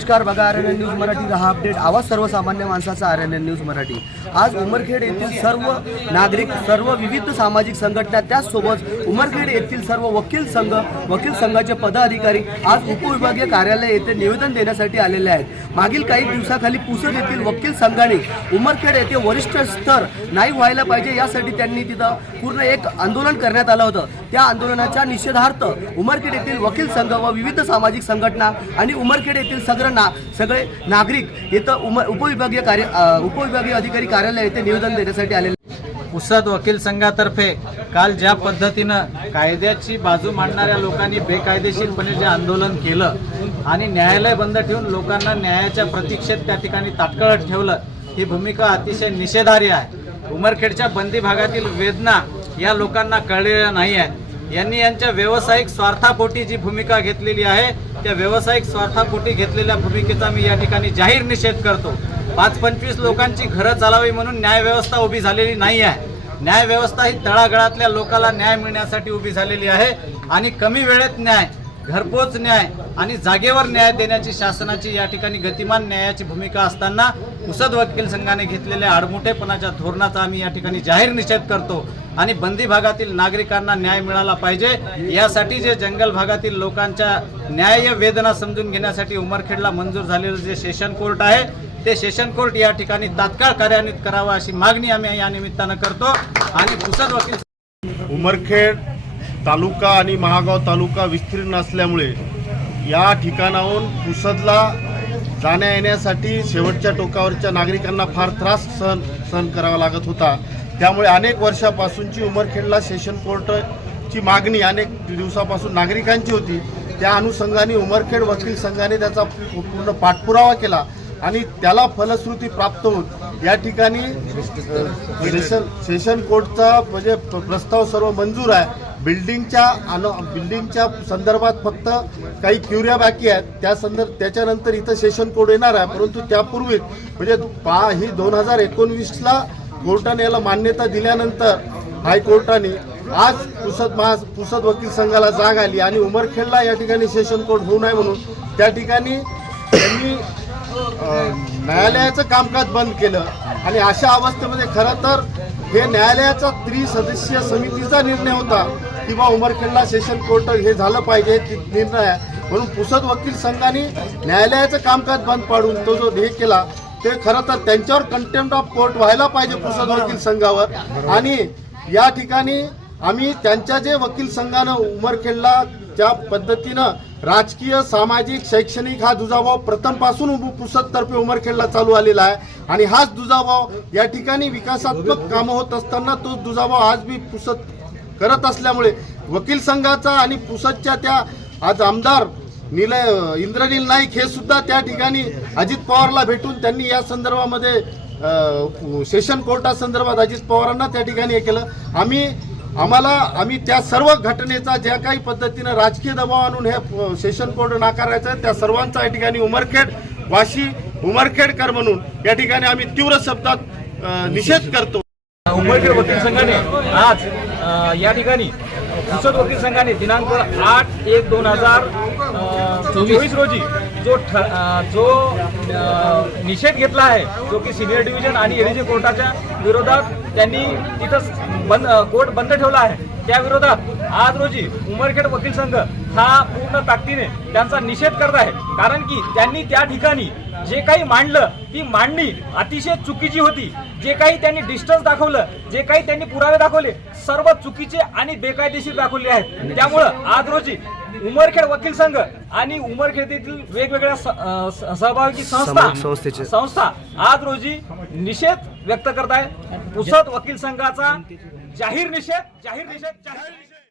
नमस्कार बघा R N N news Marathi हा अपडेट. आवाज सर्वसामान्य माणसाचा R N N news Marathi. आज उमरखेड येथील सर्व नागरिक सर्व विविध सामाजिक संघटना त्याचसोबत उमरखेड येथील सर्व वकील संघ वकील संघाचे पदाधिकारी आज उपविभागीय कार्यालय येथे निवेदन देण्यासाठी आलेले आहेत. मागील काही दिवसाखाली पुसद येथील वकील संघाने उमरखेड येथे वरिष्ठ स्तर नाही व्हायला पाहिजे यासाठी त्यांनी तिथं पूर्ण एक आंदोलन करण्यात आलं होतं. त्या आंदोलनाच्या निषेधार्थ उमरखेड येथील वकील संघ व विविध सामाजिक संघटना आणि उमरखेड येथील सगळं ना सगळे नागरिक इथं उम उपविभागीय कार्य उपविभागीय अधिकारी कार्यालय येथे निवेदन देण्यासाठी आलेले पुसद वकील संघातर्फे काल ज्या पद्धतीनं कायद्याची बाजू मांडणाऱ्या लोकांनी बेकायदेशीरपणे जे आंदोलन केलं आणि न्यायालय बंद ठेवून लोकांना न्यायाच्या प्रतीक्षेत त्या ठिकाणी ताटकळत ठेवलं ही भूमिका अतिशय निषेधार्य आहे. उमरखेडच्या बंदी भागातील वेदना या लोकांना कळलेल्या नाही आहेत. यांनी यांच्या व्यावसायिक स्वार्थापोटी जी भूमिका घेतलेली आहे त्या व्यावसायिक स्वार्थापोटी घेतलेल्या भूमिकेचा मी या ठिकाणी जाहीर निषेध करतो. पाच पंचवीस लोकांची घरं चालावी म्हणून न्यायव्यवस्था उभी झालेली नाही आहे. न्यायव्यवस्था ही तळागळातल्या लोकांना न्याय मिळण्यासाठी उभी झालेली आहे आणि कमी वेळेत न्याय घरपोच न्याय आणि जागेवर न्याय देण्याची शासनाची या ठिकाणी गतिमान न्यायाची भूमिका असताना पुसद वकील संघाने घेतलेल्या आडमुठेपणाच्या धोरणाचा आम्ही या ठिकाणी जाहीर निषेध करतो. आणि बंदी भागातील नागरिकांना न्याय मिळाला पाहिजे यासाठी जे जंगल भागातील लोकांच्या न्याय वेदना समजून घेण्यासाठी उमरखेडला मंजूर झालेलं जे सेशन कोर्ट आहे ते सेशन कोर्ट या ठिकाणी तात्काळ कार्यान्वित करावं अशी मागणी आम्ही या निमित्तानं करतो. आणि पुसद वकील उमरखेड तालुका आणि महागाव तालुका विस्तीर्ण असल्यामुळे या ठिकाणाहून पुसदला जाण्या येण्यासाठी शेवटच्या टोकावरच्या नागरिकांना फार त्रास सहन सहन करावा लागत होता. त्यामुळे अनेक वर्षापासूनची उमरखेडला सेशन कोर्टची मागणी अनेक दिवसापासून नागरिकांची होती. त्या अनुषंगाने उमरखेड वकील संघाने त्याचा पूर्ण पाठपुरावा केला आणि त्याला फलश्रुती प्राप्त होत या ठिकाणी सेशन सेशन कोर्टचा म्हणजे प्रस्ताव सर्व मंजूर आहे. बिल्डिंगच्या अनु बिल्डिंगच्या संदर्भात फक्त काही क्युऱ्या बाकी आहेत. त्या संदर्भ त्याच्यानंतर इथं सेशन कोर्ट येणार आहे. परंतु त्यापूर्वी म्हणजे पा ही दोन हजार एकोणवीसला कोर्टाने याला मान्यता दिल्यानंतर हायकोर्टाने आज पुसद महा पुसद वकील संघाला जाग आली आणि उमरखेडला या ठिकाणी सेशन कोर्ट होऊ नये म्हणून त्या ठिकाणी त्यांनी न्यायालयाचं कामकाज बंद केलं. आणि अशा अवस्थेमध्ये खरं तर हे न्यायालयाचा त्रिसदस्यीय समितीचा निर्णय होता की बा उमरखेडला सेशन कोर्ट हे झालं पाहिजे निर्णय आहे. म्हणून पुसद वकील संघाने न्यायालयाचं कामकाज बंद पाडून तो जो हे केला ते खरं तर त्यांच्यावर कंटेम्प्ट ऑफ कोर्ट व्हायला पाहिजे पुसद वकील संघावर. आणि या ठिकाणी आम्ही त्यांच्या जे वकील संघानं उमरखेडला ज्या पद्धतीनं राजकीय सामाजिक शैक्षणिक हा दुजाभाव प्रथमपासून पुसदतर्फे उमरखेडला चालू आलेला आहे. आणि हाच दुजाभाव या ठिकाणी विकासात्मक कामं होत असताना तो दुजाभाव आज मी पुसद करत असल्यामुळे वकील संघाचा आणि पुसदच्या त्या आज आमदार निलय इंद्रनील नाईक हे सुद्धा त्या ठिकाणी अजित पवारला भेटून त्यांनी या संदर्भामध्ये सेशन कोर्टासंदर्भात अजित पवारांना त्या ठिकाणी हे केलं. आम्ही आम्हाला आम्ही त्या सर्व घटनेचा ज्या काही पद्धतीनं राजकीय दबाव आणून हे सेशन कोर्ट नाकारायचं आहे, त्या सर्वांचा या ठिकाणी उमरखेड वाशी उमरखेडकर म्हणून या ठिकाणी आम्ही तीव्र शब्दात निषेध करतो. उमरखेड वकील संघाने आज या ठिकाणी कृषक वकील संघाने दिनांक आठ एक दोन हजार चोवीस रोजी जो ठ जो निषेध घेतला आहे जो की सिनियर डिव्हिजन आणि एडिजी कोर्टाच्या विरोधात त्यांनी तिथं बंद कोर्ट बंद ठेवला आहे. त्याविरोधात आज रोजी उमरखेड वकील संघ हा पूर्ण ताकदीने त्यांचा निषेध करत आहे. कारण की त्यांनी त्या ठिकाणी जे काही मांडलं ती मांडणी अतिशय चुकीची होती. जे काही त्यांनी डिस्टन्स दाखवलं जे काही त्यांनी पुरावे दाखवले सर्व चुकीचे आणि बेकायदेशीर दाखवले आहेत. त्यामुळं आज रोजी उमरखेड वकील संघ आणि उमरखेड येथील वेगवेगळ्या सहभागी संस्था संस्थेचे. संस्था आज रोजी निषेध व्यक्त करत आहे पुसद वकील संघाचा जाहीर निषेध जाहीर निषेध जाहीर निषेध.